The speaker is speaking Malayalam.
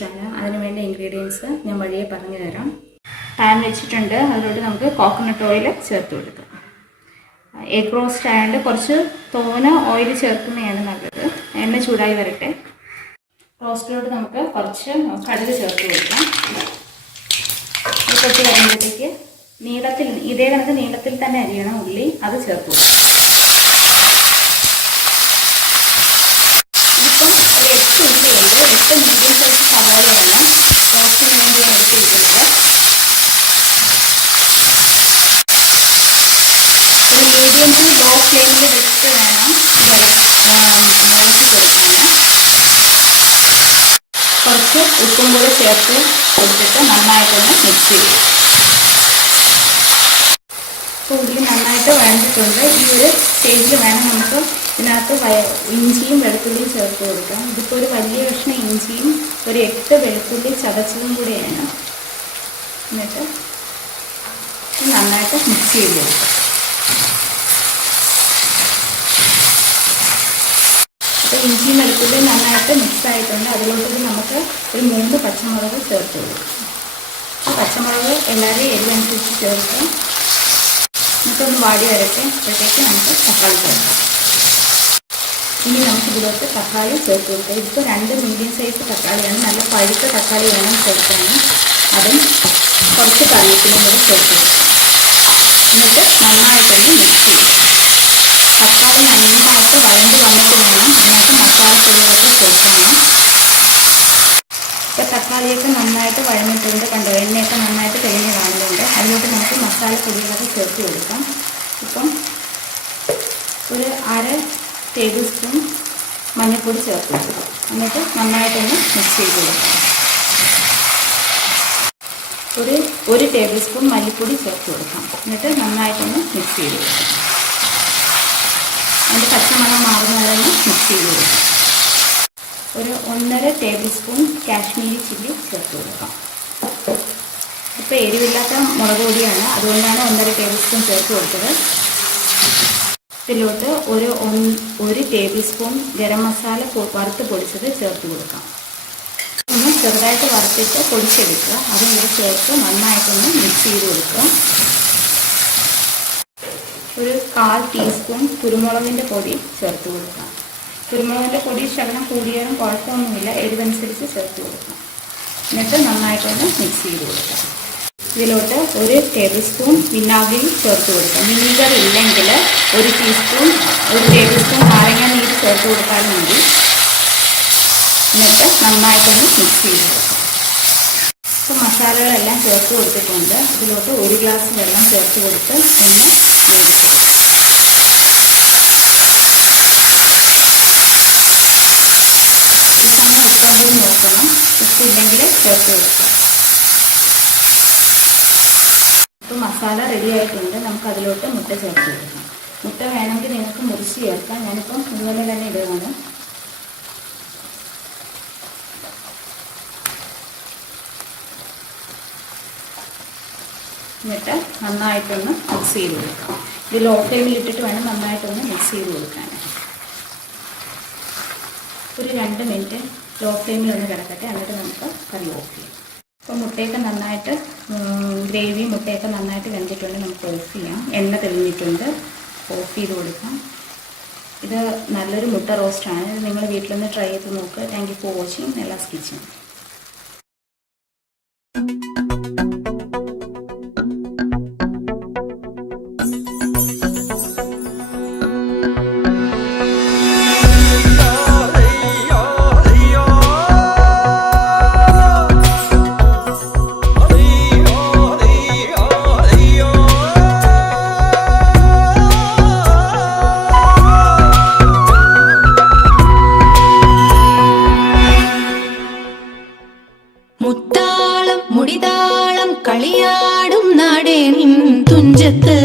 റോസ്റ്റാണ്. അതിന് വേണ്ട ഇൻഗ്രീഡിയൻസ് ഞാൻ വഴിയെ പറഞ്ഞു തരാം. പാൻ വെച്ചിട്ടുണ്ട്, അതിലോട്ട് നമുക്ക് കോക്കനട്ട് ഓയിൽ ചേർത്ത് കൊടുക്കാം. എഗ് റോസ്റ്റ് ആയതുകൊണ്ട് കുറച്ച് തോന ഓയിൽ ചേർക്കുന്നതാണ് നല്ലത്. എണ്ണ ചൂടായി വരട്ടെ. റോസ്റ്റിലോട്ട് നമുക്ക് കുറച്ച് കടുക് ചേർത്ത് കൊടുക്കാം. കുറച്ച് കഴിയുമ്പോഴത്തേക്ക് ഇതേ കണക്ക് നീളത്തിൽ തന്നെ അരിയണം ഉള്ളി, അത് ചേർത്ത് കൊടുക്കാം. ഇതിപ്പം ഒരു 8 ഉള്ളിയുണ്ട്, 8 മീഡിയം സൈസ് സവാളയാണ് റോസ്റ്റിന് വേണ്ടി ഞാൻ എടുത്തിരിക്കുന്നത്. ഒരു മീഡിയം ടു ലോ ഫ്ലെയിമിൽ വെച്ചിട്ട് വേണം ഇളക്കി കൊടുക്കാൻ. കുറച്ച് ഉപ്പും കൂടെ ചേർത്ത് കൊടുത്തിട്ട് നന്നായിട്ടൊന്ന് മിക്സ് ചെയ്യും. ഇപ്പോൾ ഉള്ളി നന്നായിട്ട് വഴണ്ടിട്ടുണ്ട്. ഈ ഒരു സ്റ്റേജിൽ വേണം നമുക്ക് ഇതിനകത്ത് ഇഞ്ചിയും വെളുത്തുള്ളിയും ചേർത്ത് കൊടുക്കാം. ഇതിപ്പോൾ ഒരു വലിയ കഷ്ണം ഇഞ്ചിയും ഒരു 8 വെളുത്തുള്ളി ചതച്ചതും കൂടിയാണ്. എന്നിട്ട് നന്നായിട്ട് മിക്സ് ചെയ്ത് കൊടുക്കാം. അപ്പോൾ ഇഞ്ചിയും വെളുത്തുള്ളിയും നന്നായിട്ട് മിക്സ് ആയിട്ടുണ്ട്. അതിലോട്ട് നമുക്ക് ഒരു 3 പച്ചമുളക് ചേർത്ത് കൊടുക്കും. ആ പച്ചമുളക് എല്ലാവരെയും എരിവനുസരിച്ച് ചേർക്കാം. നമുക്കൊന്ന് വാടി വരട്ടെ. അപ്പോഴത്തേക്ക് നമുക്ക് തക്കാളി ചേർക്കാം. ഇനി നമുക്കിതിലോട്ട് തക്കാളി ചേർത്ത് കൊടുക്കാം. ഇതിപ്പോൾ 2 മീഡിയം സൈസ് തക്കാളിയാണ്. നല്ല പഴുത്ത തക്കാളി വേണം ചേർക്കാൻ. അതും കുറച്ച് കറിവേപ്പിലയും കൂടെ ചേർത്ത് കൊടുക്കാം. എന്നിട്ട് നന്നായിട്ടൊന്ന് മിക്സ് ചെയ്യും. തക്കാളി നന്നായിട്ട് വഴണ്ട് വന്നിട്ട് വേണം അതിനകത്ത് മസാലപ്പൊടികളൊക്കെ ചേർക്കാൻ. ഇപ്പോൾ തക്കാളിയൊക്കെ നന്നായിട്ട് വഴന്നിട്ടുണ്ട്. കണ്ടോ, എണ്ണയൊക്കെ നന്നായിട്ട് തെളിഞ്ഞ് കാണുന്നുണ്ട്. അതിലോട്ട് നമുക്ക് മസാലപ്പൊടികളൊക്കെ ചേർത്ത് കൊടുക്കാം. ഇപ്പം ഒരു 1/2 ടേബിൾ സ്പൂൺ മഞ്ഞൾപ്പൊടി ചേർത്ത് കൊടുക്കാം. എന്നിട്ട് നന്നായിട്ടൊന്ന് മിക്സ് ചെയ്ത് കൊടുക്കാം. ഒരു ടേബിൾ സ്പൂൺ മല്ലിപ്പൊടി ചേർത്ത് കൊടുക്കാം. എന്നിട്ട് നന്നായിട്ടൊന്ന് മിക്സ് ചെയ്ത് കൊടുക്കാം. അതിൻ്റെ പച്ചമണം മാറുന്നതൊന്ന് മിക്സ് ചെയ്ത് കൊടുക്കാം. ഒരു 1.5 ടേബിൾ സ്പൂൺ കാശ്മീരി ചില്ലി ചേർത്ത് കൊടുക്കാം. ഇപ്പോൾ എരിവില്ലാത്ത മുളക് പൊടിയാണ്, അതുകൊണ്ടാണ് 1.5 ടേബിൾ സ്പൂൺ ചേർത്ത് കൊടുത്തത്. ഇതിലോട്ട് ഒരു ടേബിൾ സ്പൂൺ ഗരം മസാല വറുത്ത് പൊടിച്ചത് ചേർത്ത് കൊടുക്കാം. ഒന്ന് ചെറുതായിട്ട് വറുത്തിട്ട് പൊടിച്ചെടുക്കുക. അതും കൂടെ ചേർത്ത് നന്നായിട്ടൊന്ന് മിക്സ് ചെയ്ത് കൊടുക്കുക. ഒരു 1/4 ടീസ്പൂൺ കുരുമുളകിൻ്റെ പൊടി ചേർത്ത് കൊടുക്കാം. കുരുമുളകിൻ്റെ പൊടി ശകലം കൂടിയാലും കുഴപ്പമൊന്നുമില്ല, എരിവനുസരിച്ച് ചേർത്ത് കൊടുക്കാം. എന്നിട്ട് നന്നായിട്ടൊന്ന് മിക്സ് ചെയ്ത് കൊടുക്കാം. ഇതിലോട്ട് ഒരു ടേബിൾ സ്പൂൺ വിനാഗിരി ചേർത്ത് കൊടുക്കാം. വിനീഗർ ഇല്ലെങ്കിൽ ഒരു ടേബിൾ സ്പൂൺ നാരങ്ങ നീര് ചേർത്ത് കൊടുത്താലും മതി. എന്നിട്ട് നന്നായിട്ടൊന്ന് മിക്സ് ചെയ്ത് കൊടുക്കാം. ഇപ്പോൾ മസാലകളെല്ലാം ചേർത്ത് കൊടുത്തിട്ടുണ്ട്. ഇതിലോട്ട് 1 ഗ്ലാസ് വെള്ളം ചേർത്ത് കൊടുത്ത് ഒന്ന് വേവിക്കും. ഇത് നമ്മൾ ഉപ്പും നോക്കണം. ഉപ്പില്ലെങ്കിൽ ചേർത്ത് കൊടുക്കാം. ഇപ്പോൾ മസാല റെഡി ആയിട്ടുണ്ട്. നമുക്ക് അതിലോട്ട് മുട്ട ചേർത്ത് കൊടുക്കാം. മുട്ട വേണമെങ്കിൽ നിങ്ങൾക്ക് മുറിച്ച് ചേർക്കാം. ഞാനിപ്പം ഇങ്ങനെ തന്നെ ഇടുകയാണ്. എന്നിട്ട് നന്നായിട്ടൊന്ന് മിക്സ് ചെയ്ത് കൊടുക്കാം. ഇത് ലോ ഫ്ലെയിമിൽ ഇട്ടിട്ട് വേണം നന്നായിട്ടൊന്ന് മിക്സ് ചെയ്ത് കൊടുക്കാൻ. ഒരു 2 മിനിറ്റ് ലോ ഫ്ലെയിമിൽ ഒന്ന് കിടക്കട്ടെ. എന്നിട്ട് നമുക്ക് കറി ഓഫ് ചെയ്യാം. അപ്പോൾ മുട്ടയൊക്കെ നന്നായിട്ട് മുട്ടയൊക്കെ നന്നായിട്ട് വെന്തിട്ടുണ്ട്. നമുക്ക് ഓഫ് ചെയ്യാം. എണ്ണ തെളിഞ്ഞിട്ടുണ്ട്. ഓഫ് ചെയ്ത് കൊടുക്കാം. ഇത് നല്ലൊരു മുട്ട റോസ്റ്റാണ്. ഇത് നിങ്ങൾ വീട്ടിലൊന്ന് ട്രൈ ചെയ്ത് നോക്കുക. Thank you for watching Nella's kitchen. മുത്താളം മുടിതാളം കളിയാടും നാടേ നിൻ തുഞ്ചത്ത്